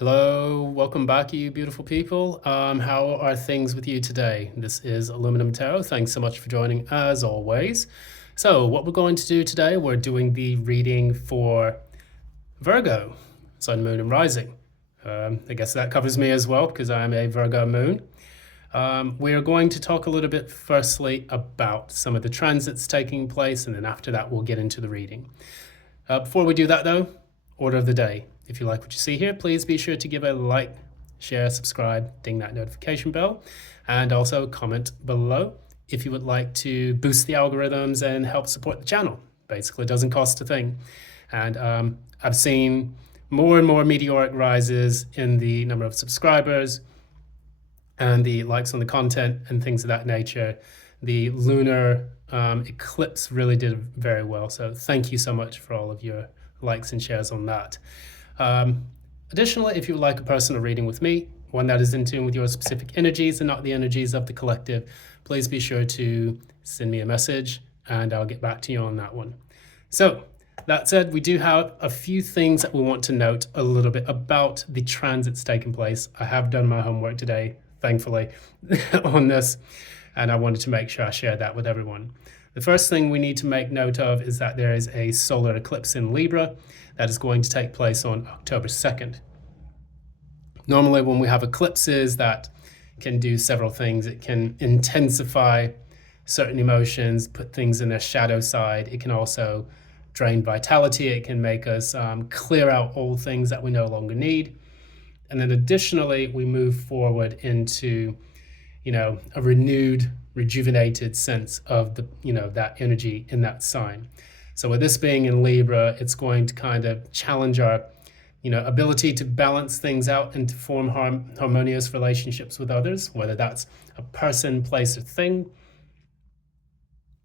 Hello, welcome back, you beautiful people. How are things with you today? This is Aluminum Tarot. Thanks so much for joining, as always. So, what we're going to do today, we're doing the reading for Virgo, Sun, Moon, and Rising. I guess that covers me as well because I am a Virgo Moon. We are going to talk a little bit, firstly, about some of the transits taking place, and then after that, we'll get into the reading. Before we do that, though, order of the day. If you like what you see here, please be sure to give a like, share, subscribe, ding that notification bell, and also comment below if you would like to boost the algorithms and help support the channel. Basically, it doesn't cost a thing. And I've seen more and more meteoric rises in the number of subscribers and the likes on the content and things of that nature. The lunar eclipse really did very well. So thank you so much for all of your likes and shares on that. Additionally, if you would like a personal reading with me, one that is in tune with your specific energies and not the energies of the collective, please be sure to send me a message and I'll get back to you on that one. So that said, we do have a few things that we want to note a little bit about the transits taking place. I have done my homework today, thankfully, on this, and I wanted to make sure I shared that with everyone. The first thing we need to make note of is that there is a solar eclipse in Libra that is going to take place on October 2nd. Normally, when we have eclipses, that can do several things. It can intensify certain emotions, put things in their shadow side. It can also drain vitality. It can make us clear out old things that we no longer need. And then additionally, we move forward into, a renewed, rejuvenated sense of that energy in that sign. So with this being in Libra, it's going to kind of challenge our, ability to balance things out and to form harmonious relationships with others, whether that's a person, place, or thing.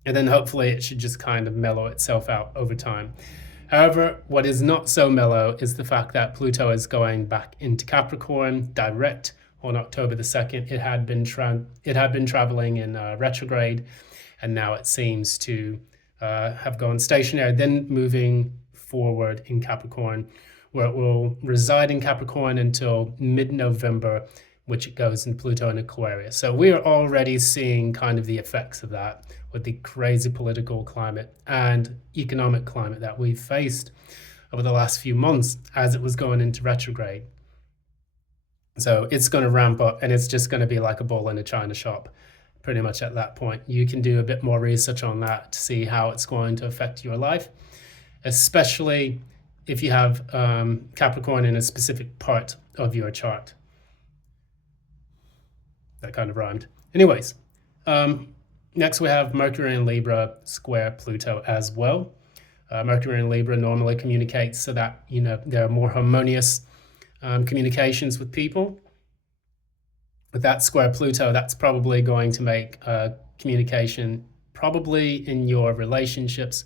And then hopefully it should just kind of mellow itself out over time. However, what is not so mellow is the fact that Pluto is going back into Capricorn direct on October the 2nd. It had been traveling in retrograde, and now it seems to have gone stationary, then moving forward in Capricorn, where it will reside in Capricorn until mid-November, which it goes in Pluto in Aquarius. So we are already seeing kind of the effects of that with the crazy political climate and economic climate that we've faced over the last few months as it was going into retrograde. So it's going to ramp up, and it's just going to be like a bull in a china shop pretty much at that point. You can do a bit more research on that to see how it's going to affect your life, especially if you have Capricorn in a specific part of your chart. That kind of rhymed. Anyways, next we have Mercury in Libra square Pluto as well. Mercury in Libra normally communicates so that, there are more harmonious communications with people. With that square Pluto, that's probably going to make communication, probably in your relationships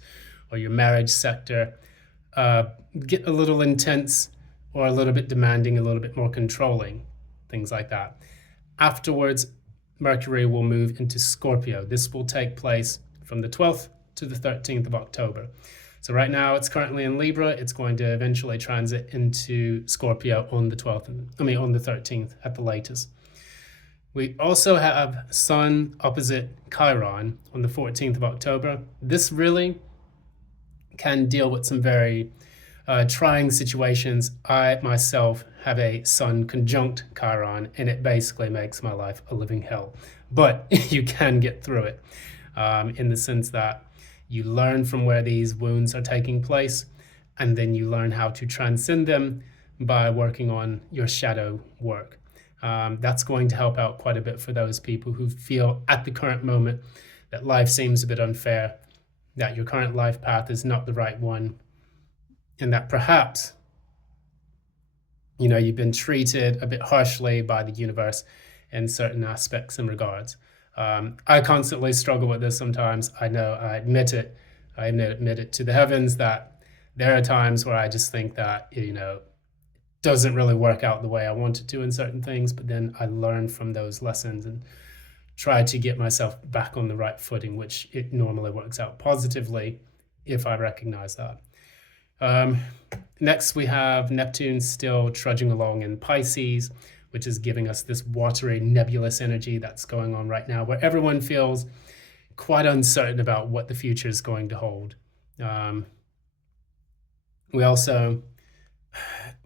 or your marriage sector, get a little intense or a little bit demanding, a little bit more controlling, things like that. Afterwards, Mercury will move into Scorpio. This will take place from the 12th to the 13th of October. So right now it's currently in Libra. It's going to eventually transit into Scorpio on the 13th at the latest. We also have Sun opposite Chiron on the 14th of October. This really can deal with some very trying situations. I myself have a Sun conjunct Chiron, and it basically makes my life a living hell. But you can get through it in the sense that you learn from where these wounds are taking place, and then you learn how to transcend them by working on your shadow work. That's going to help out quite a bit for those people who feel at the current moment that life seems a bit unfair, that your current life path is not the right one, and that perhaps, you've been treated a bit harshly by the universe in certain aspects and regards. I constantly struggle with this sometimes. I know, I admit it to the heavens that there are times where I just think that, doesn't really work out the way I want it to in certain things, but then I learn from those lessons and try to get myself back on the right footing, which it normally works out positively if I recognize that. Next, we have Neptune still trudging along in Pisces, which is giving us this watery, nebulous energy that's going on right now, where everyone feels quite uncertain about what the future is going to hold.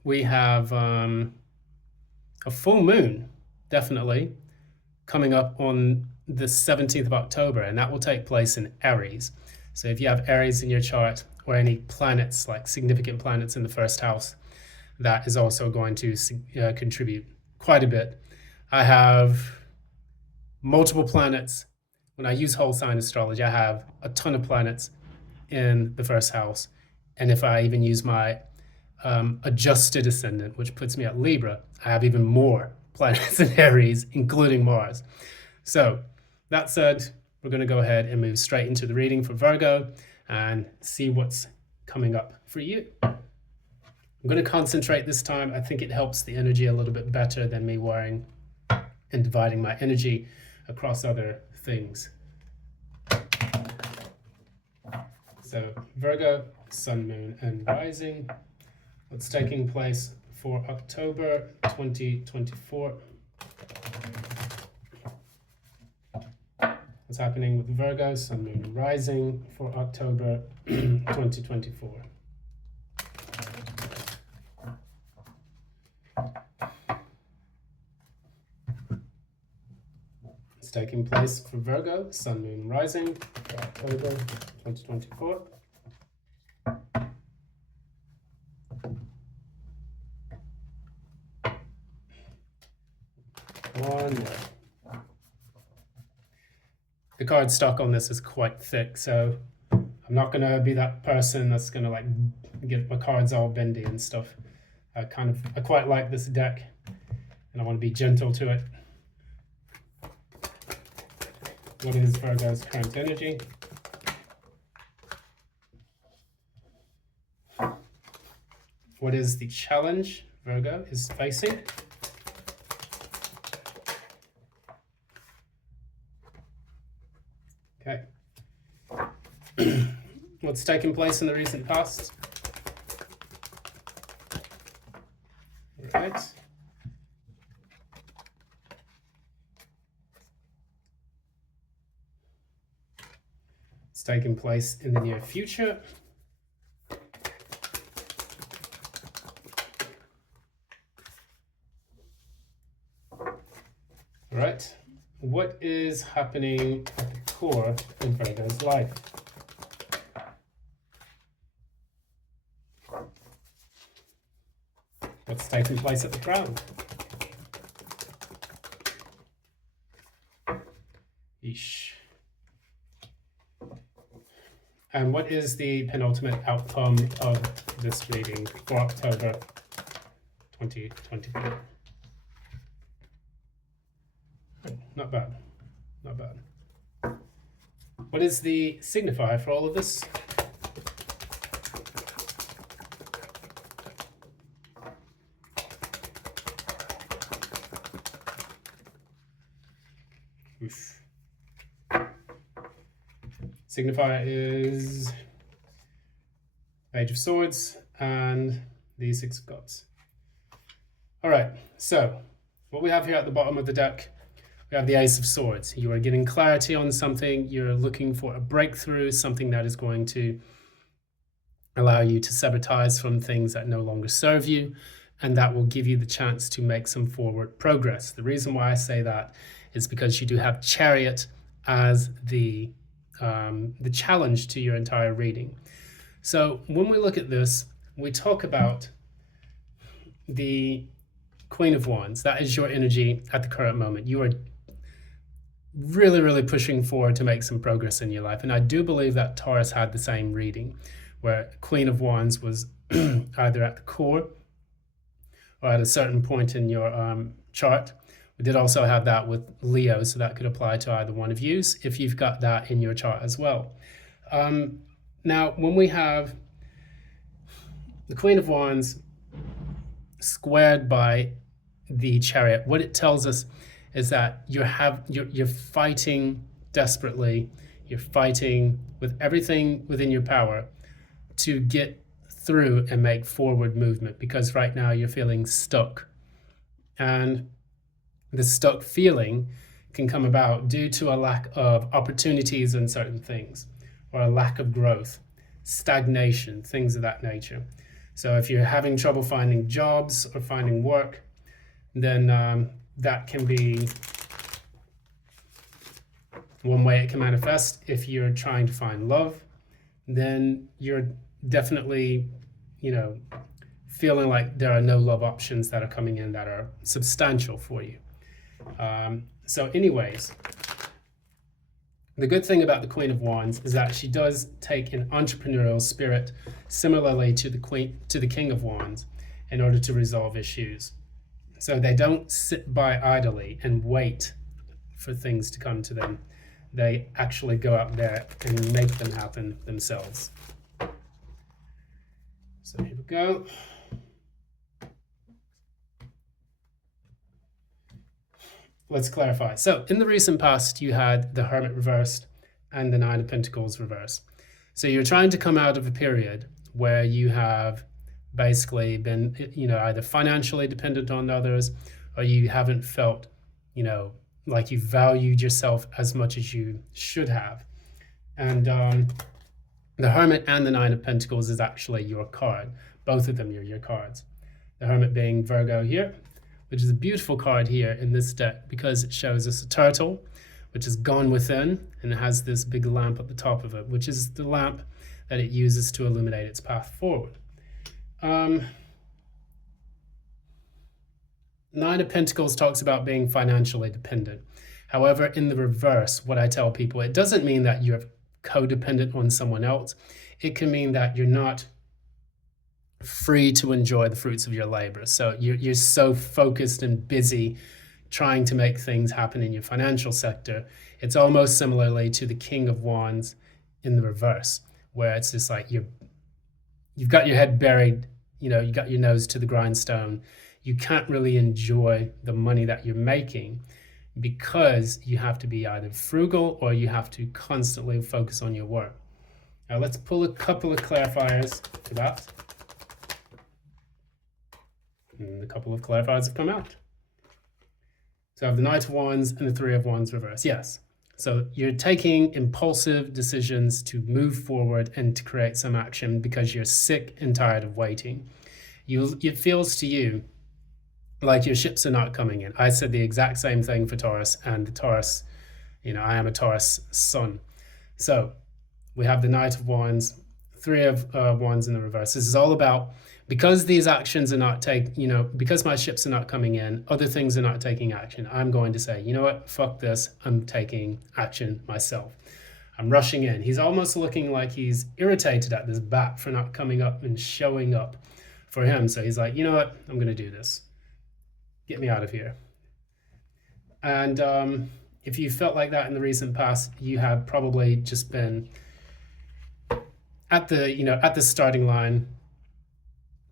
We have a full moon, definitely, coming up on the 17th of October, and that will take place in Aries. So if you have Aries in your chart, or any planets, like significant planets in the first house, that is also going to contribute quite a bit. I have multiple planets. When I use whole sign astrology, I have a ton of planets in the first house. And if I even use my adjusted ascendant, which puts me at Libra, I have even more planets in Aries, including Mars. So that said, we're going to go ahead and move straight into the reading for Virgo and see what's coming up for you. I'm going to concentrate this time. I think it helps the energy a little bit better than me worrying and dividing my energy across other things. So Virgo, Sun, Moon, and Rising. What's taking place for October 2024? What's happening with Virgo, Sun, Moon, and Rising for October 2024? It's taking place for Virgo, Sun, Moon, and Rising for October 2024. One more. The card stock on this is quite thick, so I'm not going to be that person that's going to like get my cards all bendy and stuff. I quite like this deck, and I want to be gentle to it. What is Virgo's current energy? What is the challenge Virgo is facing? Okay. What's taken place in the recent past? All right. It's taking place in the near future. All right. What is happening at the core in Virgo's life? What's taking place at the crown? Yeesh. And what is the penultimate outcome of this reading for October 2024? Not bad, not bad. What is the signifier for all of this? Oof. Signifier is Page of Swords and the Six of Cups. All right, so what we have here at the bottom of the deck, we have the Ace of Swords. You are getting clarity on something. You're looking for a breakthrough, something that is going to allow you to sabotage from things that no longer serve you, and that will give you the chance to make some forward progress. The reason why I say that is because you do have Chariot as the challenge to your entire reading. So when we look at this, we talk about the Queen of Wands. That is your energy at the current moment. You are really, really pushing forward to make some progress in your life. And I do believe that Taurus had the same reading, where Queen of Wands was either at the core or at a certain point in your chart. We did also have that with Leo, so that could apply to either one of you if you've got that in your chart as well. Now, when we have the Queen of Wands squared by the Chariot, what it tells us is that you're fighting desperately. You're fighting with everything within your power to get through and make forward movement, because right now you're feeling stuck. And the stuck feeling can come about due to a lack of opportunities in certain things, or a lack of growth, stagnation, things of that nature. So if you're having trouble finding jobs or finding work, then that can be one way it can manifest. If you're trying to find love, then you're definitely, feeling like there are no love options that are coming in that are substantial for you. So anyways, the good thing about the Queen of Wands is that she does take an entrepreneurial spirit, similarly to the King of Wands, in order to resolve issues. So they don't sit by idly and wait for things to come to them. They actually go out there and make them happen themselves. So here we go. Let's clarify. So in the recent past, you had the Hermit reversed and the Nine of Pentacles reversed. So you're trying to come out of a period where you have basically been, either financially dependent on others, or you haven't felt, like you valued yourself as much as you should have. And the Hermit and the Nine of Pentacles is actually your card. Both of them are your cards. The Hermit being Virgo here, which is a beautiful card here in this deck because it shows us a turtle, which has gone within and it has this big lamp at the top of it, which is the lamp that it uses to illuminate its path forward. Nine of Pentacles talks about being financially dependent. However, in the reverse, what I tell people, it doesn't mean that you're codependent on someone else. It can mean that you're not free to enjoy the fruits of your labor. So you're so focused and busy trying to make things happen in your financial sector. It's almost similarly to the King of Wands in the reverse, where it's just like you've got your head buried, you got your nose to the grindstone. You can't really enjoy the money that you're making because you have to be either frugal or you have to constantly focus on your work. Now let's pull a couple of clarifiers to that. And a couple of clarifiers have come out. So I have the Knight of Wands and the Three of Wands reverse. Yes. So you're taking impulsive decisions to move forward and to create some action because you're sick and tired of waiting. It feels to you like your ships are not coming in. I said the exact same thing for Taurus, and the Taurus, I am a Taurus sun. So we have the Knight of Wands, Three of Wands in the reverse. This is all about, because these actions are not because my ships are not coming in, other things are not taking action, I'm going to say, you know what, fuck this, I'm taking action myself. I'm rushing in. He's almost looking like he's irritated at this bat for not coming up and showing up for him. So he's like, you know what, I'm going to do this. Get me out of here. And if you felt like that in the recent past, you have probably just been at the starting line,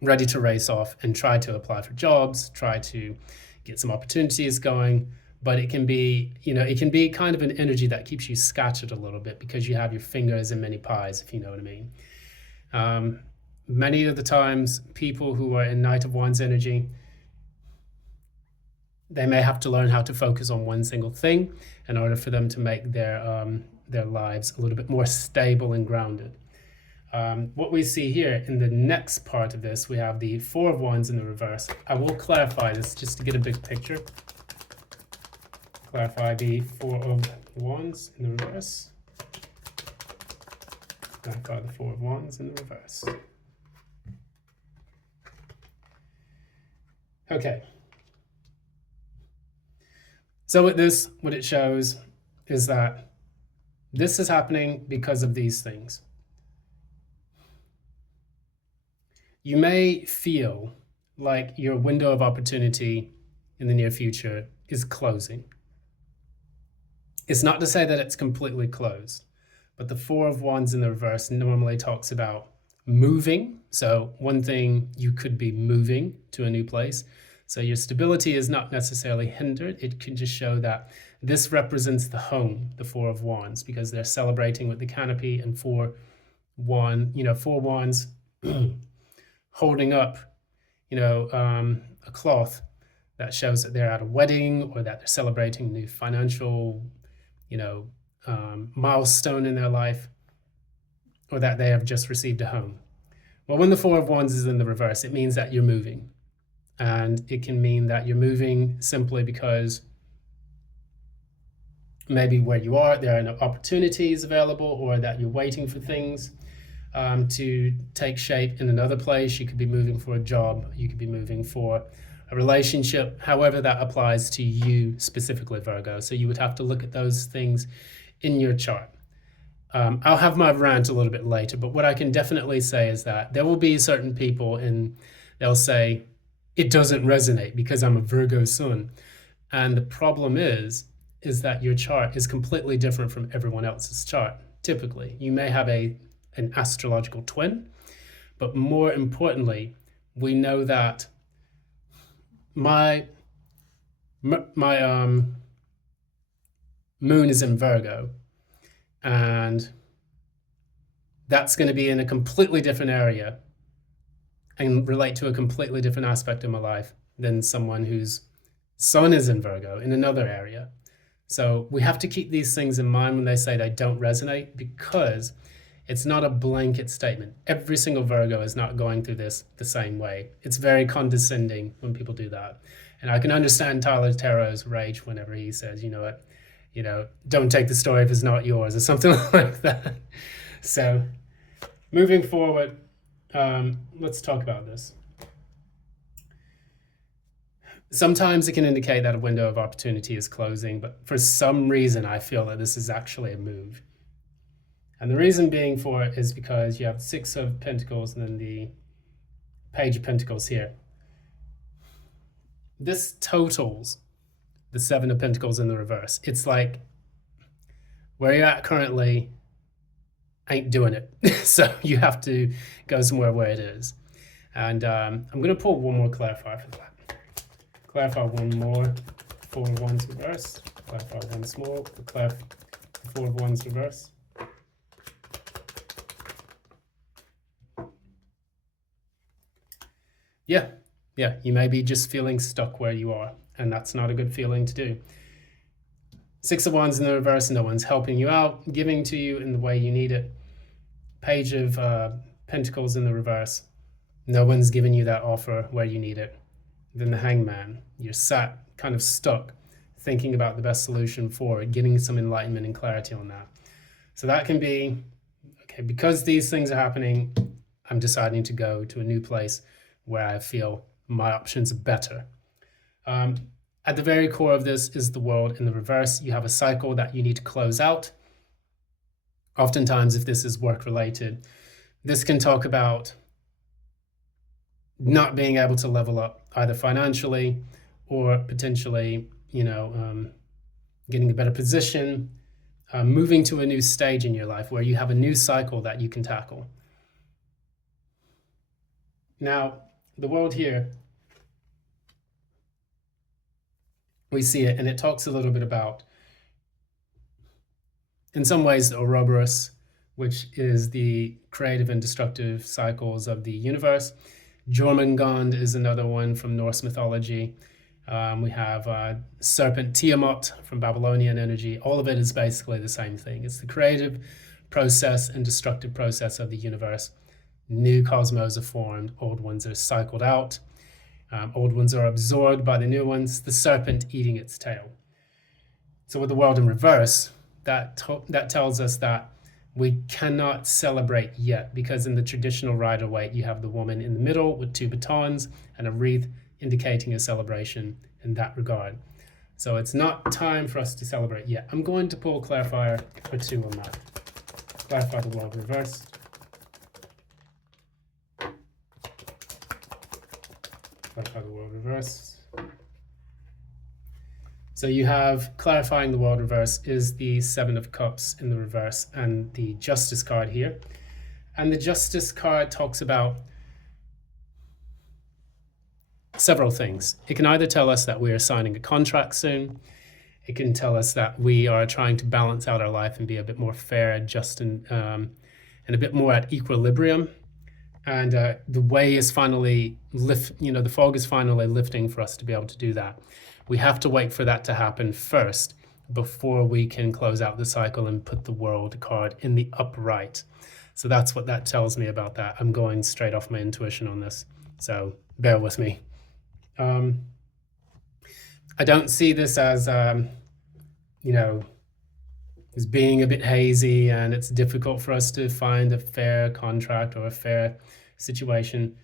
ready to race off and try to apply for jobs, try to get some opportunities going. But it can be, kind of an energy that keeps you scattered a little bit because you have your fingers in many pies, if you know what I mean. Many of the times, people who are in Knight of Wands energy, they may have to learn how to focus on one single thing in order for them to make their lives a little bit more stable and grounded. What we see here in the next part of this, we have the Four of Wands in the reverse. I will clarify this just to get a big picture. Clarify the Four of Wands in the reverse. Clarify the Four of Wands in the reverse. Okay. So with this, what it shows is that this is happening because of these things. You may feel like your window of opportunity in the near future is closing. It's not to say that it's completely closed, but the Four of Wands in the reverse normally talks about moving. So one thing, you could be moving to a new place. So your stability is not necessarily hindered. It can just show that this represents the home, the Four of Wands, because they're celebrating with the canopy and four wands holding up, a cloth that shows that they're at a wedding or that they're celebrating a new financial, milestone in their life, or that they have just received a home. Well, when the Four of Wands is in the reverse, it means that you're moving. And it can mean that you're moving simply because maybe where you are, there are no opportunities available, or that you're waiting for things to take shape in another place. You could be moving for a job. You could be moving for a relationship, however that applies to you specifically, Virgo. So you would have to look at those things in your chart. I'll have my rant a little bit later, but what I can definitely say is that there will be certain people and they'll say, it doesn't resonate because I'm a Virgo sun. And the problem is that your chart is completely different from everyone else's chart. Typically, you may have an astrological twin, but more importantly, we know that my moon is in Virgo, and that's going to be in a completely different area and relate to a completely different aspect of my life than someone whose sun is in Virgo in another area. So we have to keep these things in mind when they say they don't resonate, because it's not a blanket statement. Every single Virgo is not going through this the same way. It's very condescending when people do that. And I can understand Tyler Tarot's rage whenever he says, don't take the story if it's not yours, or something like that. So moving forward, let's talk about this. Sometimes it can indicate that a window of opportunity is closing, but for some reason, I feel that this is actually a move. And the reason being for it is because you have Six of Pentacles and then the Page of Pentacles here. This totals the Seven of Pentacles in the reverse. It's like where you're at currently ain't doing it. So you have to go somewhere where it is. And I'm going to pull one more clarifier for that. Clarify one more, Four of Wands reverse. Clarify once more, the Four of Wands reverse. Yeah, you may be just feeling stuck where you are, and that's not a good feeling to do. Six of Wands in the reverse, no one's helping you out, giving to you in the way you need it. Page of Pentacles in the reverse, no one's giving you that offer where you need it. Then the Hangman, you're sat kind of stuck, thinking about the best solution for it, getting some enlightenment and clarity on that. So that can be, okay, because these things are happening, I'm deciding to go to a new place where I feel my options are better. At the very core of this is the World in the reverse. You have a cycle that you need to close out. Oftentimes, if this is work related, this can talk about not being able to level up either financially or potentially, getting a better position, moving to a new stage in your life where you have a new cycle that you can tackle. Now, the World here, we see it, and it talks a little bit about, in some ways, the Ouroboros, which is the creative and destructive cycles of the universe. Jormungand is another one from Norse mythology. We have serpent Tiamat from Babylonian energy. All of it is basically the same thing. It's the creative process and destructive process of the universe. New cosmos are formed, old ones are cycled out. Old ones are absorbed by the new ones, the serpent eating its tail. So with the World in reverse, that tells us that we cannot celebrate yet, because in the traditional Rider-Waite, you have the woman in the middle with two batons and a wreath indicating a celebration in that regard. So it's not time for us to celebrate yet. I'm going to pull a clarifier or two on that. Clarify the World reverse. Clarify the World reverse. So you have clarifying the World reverse is the Seven of Cups in the reverse and the Justice card here. And the Justice card talks about several things. It can either tell us that we are signing a contract soon. It can tell us that we are trying to balance out our life and be a bit more fair, just, and a bit more at equilibrium. And the way is finally the fog is finally lifting for us to be able to do that. We have to wait for that to happen first before we can close out the cycle and put the world card in the upright. So that's what that tells me about that. I'm going straight off my intuition on this, so bear with me. I don't see this as as being a bit hazy and it's difficult for us to find a fair contract or a fair situation.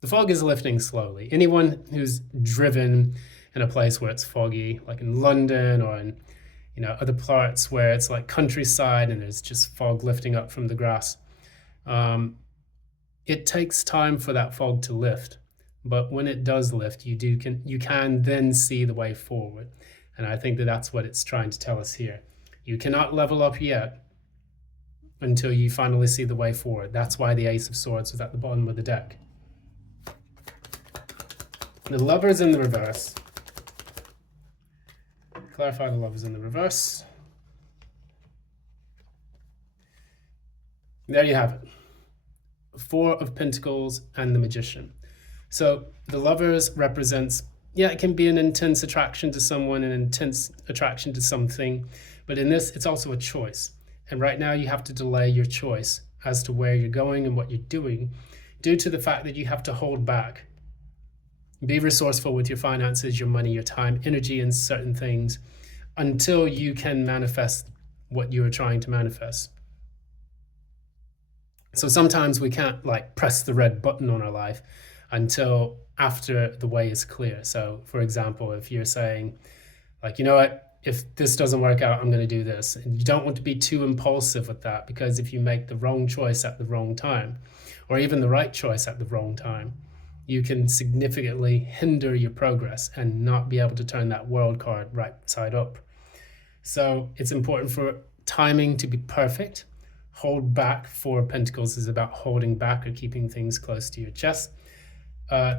The fog is lifting slowly. Anyone who's driven in a place where it's foggy, like in London or in other parts where it's like countryside and there's just fog lifting up from the grass, it takes time for that fog to lift. But when it does lift, you can then see the way forward. And I think that that's what it's trying to tell us here. You cannot level up yet until you finally see the way forward. That's why the Ace of Swords was at the bottom of the deck. The Lovers in the reverse. Clarify the Lovers in the reverse. There you have it. Four of Pentacles and the Magician. So the Lovers represents, it can be an intense attraction to someone, an intense attraction to something, but in this, it's also a choice. And right now you have to delay your choice as to where you're going and what you're doing due to the fact that you have to hold back. Be resourceful with your finances, your money, your time, energy, and certain things until you can manifest what you are trying to manifest. So sometimes we can't press the red button on our life until after the way is clear. So for example, if you're saying if this doesn't work out, I'm going to do this. And you don't want to be too impulsive with that, because if you make the wrong choice at the wrong time, or even the right choice at the wrong time, you can significantly hinder your progress and not be able to turn that world card right side up. So it's important for timing to be perfect. Hold back. Four of Pentacles is about holding back or keeping things close to your chest.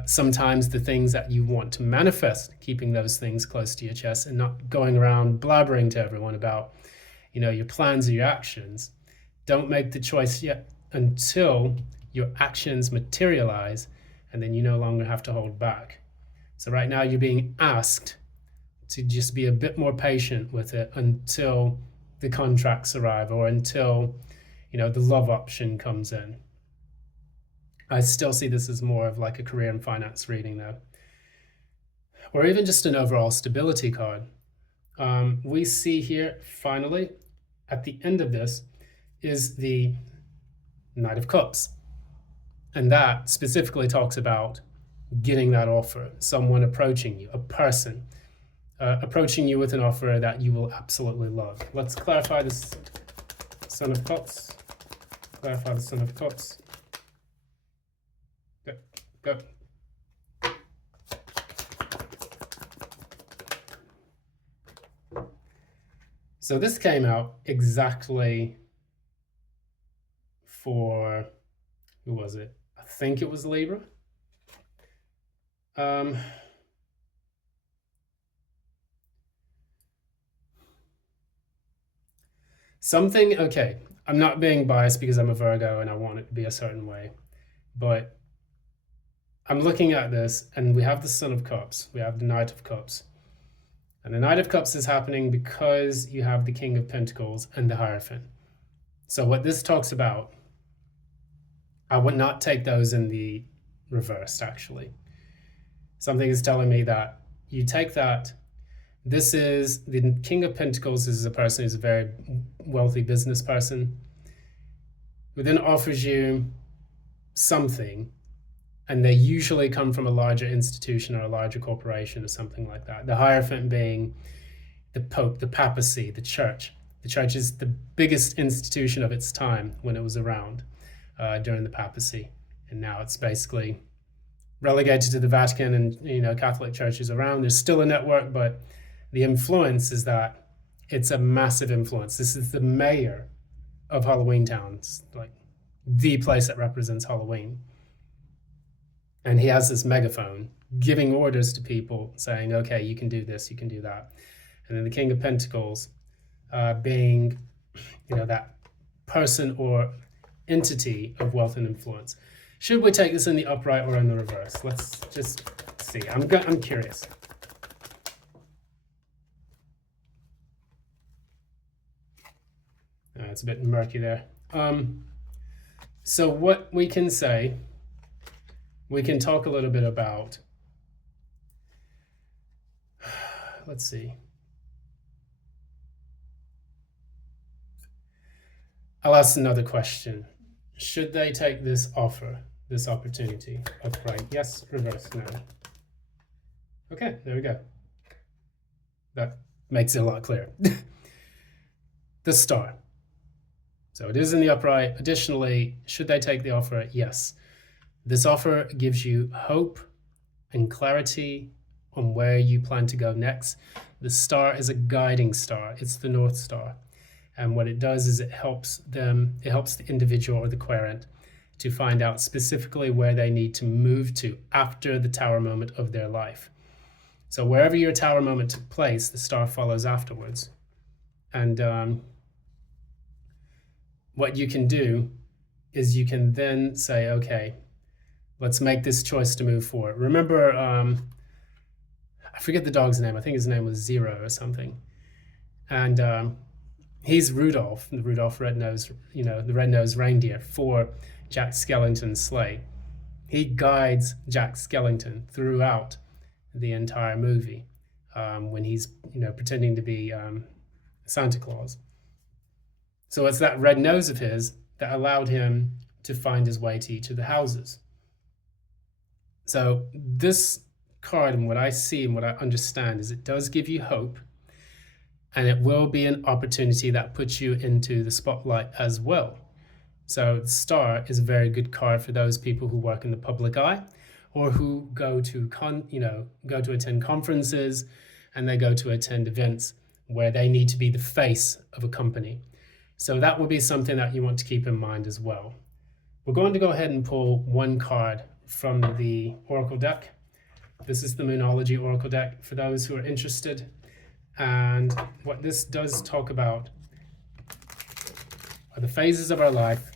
Sometimes the things that you want to manifest, keeping those things close to your chest and not going around blabbering to everyone about your plans or your actions. Don't make the choice yet until your actions materialize, and then you no longer have to hold back. So right now you're being asked to just be a bit more patient with it until the contracts arrive, or until the love option comes in. I still see this as more of like a career and finance reading though, or even just an overall stability card. We see here finally at the end of this is the Knight of Cups, and that specifically talks about getting that offer, someone approaching you, a person approaching you with an offer that you will absolutely love. Let's clarify this Son of Cups. Clarify the Son of Cups. Go. So this came out exactly for, who was it? I think it was Libra. Okay, I'm not being biased because I'm a Virgo and I want it to be a certain way, but I'm looking at this and we have the Son of Cups, we have the Knight of Cups. And the Knight of Cups is happening because you have the King of Pentacles and the Hierophant. So what this talks about, I would not take those in the reversed, actually. Something is telling me that you take that. This is the King of Pentacles is a person who's a very wealthy business person who then offers you something, and they usually come from a larger institution or a larger corporation or something like that. The Hierophant being the Pope, the papacy, the church. The church is the biggest institution of its time when it was around during the papacy. And now it's basically relegated to the Vatican and Catholic churches around. There's still a network, but the influence is that it's a massive influence. This is the mayor of Halloween Town. It's like the place that represents Halloween. And he has this megaphone giving orders to people saying, okay, you can do this, you can do that. And then the King of Pentacles being, that person or entity of wealth and influence. Should we take this in the upright or in the reverse? Let's just see. I'm curious. It's a bit murky there. So what we can say, we can talk a little bit about, let's see. I'll ask another question. Should they take this offer, this opportunity? Upright, yes, reverse, no. Okay, there we go. That makes it a lot clearer. The star. So it is in the upright. Additionally, should they take the offer? Yes. This offer gives you hope and clarity on where you plan to go next. The star is a guiding star. It's the North Star. And what it does is it helps the individual or the querent to find out specifically where they need to move to after the tower moment of their life. So wherever your tower moment took place, the star follows afterwards. And what you can do is you can then say, okay, let's make this choice to move forward. Remember, I forget the dog's name. I think his name was Zero or something. And he's Rudolph, the Rudolph Red-Nosed, the red-nosed reindeer for Jack Skellington's sleigh. He guides Jack Skellington throughout the entire movie when he's, pretending to be Santa Claus. So it's that red nose of his that allowed him to find his way to each of the houses. So this card, and what I see and what I understand, is it does give you hope, and it will be an opportunity that puts you into the spotlight as well. So the star is a very good card for those people who work in the public eye, or who go to attend conferences, and they go to attend events where they need to be the face of a company. So that will be something that you want to keep in mind as well. We're going to go ahead and pull one card from the Oracle deck. This is the Moonology Oracle deck for those who are interested. And what this does talk about are the phases of our life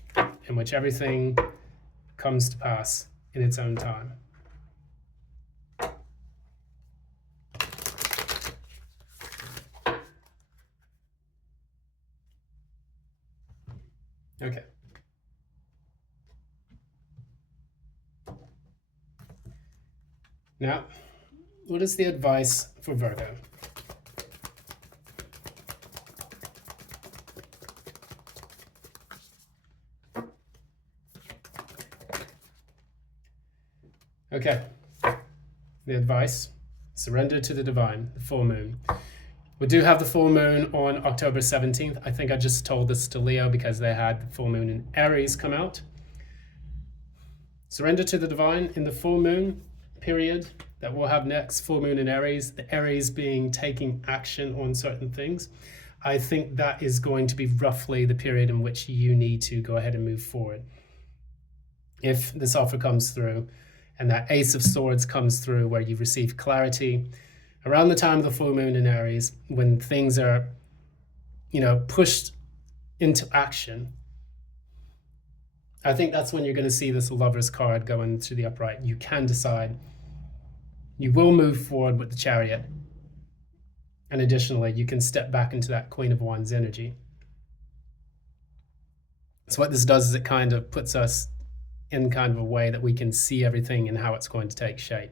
in which everything comes to pass in its own time. Okay. Now, what is the advice for Virgo? Okay, the advice: surrender to the divine, the full moon. We do have the full moon on October 17th. I think I just told this to Leo because they had the full moon in Aries come out. Surrender to the divine in the full moon period that we'll have next, full moon in Aries, the Aries being taking action on certain things. I think that is going to be roughly the period in which you need to go ahead and move forward. If this offer comes through and that Ace of Swords comes through where you receive clarity, around the time of the full moon in Aries, when things are, pushed into action, I think that's when you're going to see this Lover's card go into the upright. You can decide. You will move forward with the Chariot. And additionally, you can step back into that Queen of Wands energy. So what this does is it kind of puts us in kind of a way that we can see everything and how it's going to take shape.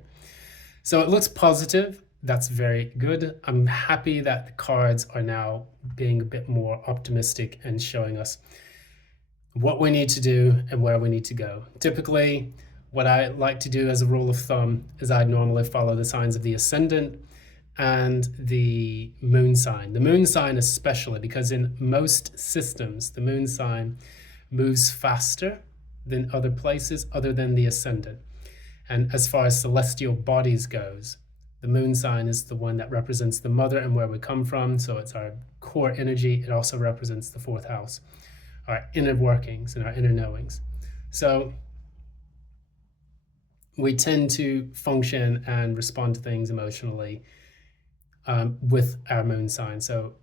So it looks positive. That's very good. I'm happy that the cards are now being a bit more optimistic and showing us what we need to do and where we need to go. Typically, what I like to do as a rule of thumb is I normally follow the signs of the ascendant and the moon sign. The moon sign especially, because in most systems, the moon sign moves faster than other places other than the ascendant. And as far as celestial bodies goes, the moon sign is the one that represents the mother and where we come from. So it's our core energy. It also represents the fourth house, our inner workings and our inner knowings. So we tend to function and respond to things emotionally with our moon sign. So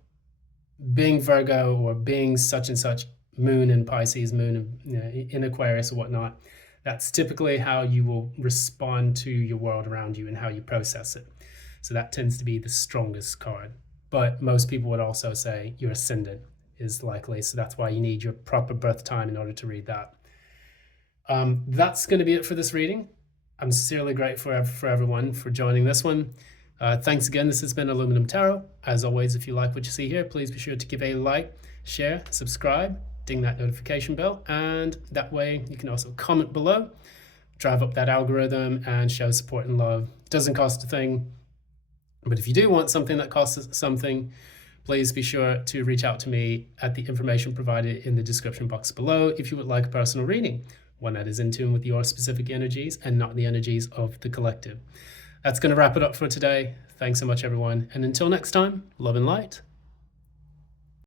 being Virgo or being such and such moon in Pisces, moon in Aquarius or whatnot, that's typically how you will respond to your world around you and how you process it. So that tends to be the strongest card. But most people would also say your ascendant is likely. So that's why you need your proper birth time in order to read that. That's going to be it for this reading. I'm sincerely grateful for everyone for joining this one. Thanks again. This has been Aluminum Tarot. As always, if you like what you see here, please be sure to give a like, share, subscribe, ding that notification bell, and that way you can also comment below, drive up that algorithm, and show support and love. It doesn't cost a thing, but if you do want something that costs something, please be sure to reach out to me at the information provided in the description box below if you would like a personal reading, one that is in tune with your specific energies and not the energies of the collective. That's going to wrap it up for today. Thanks so much, everyone. And until next time, love and light.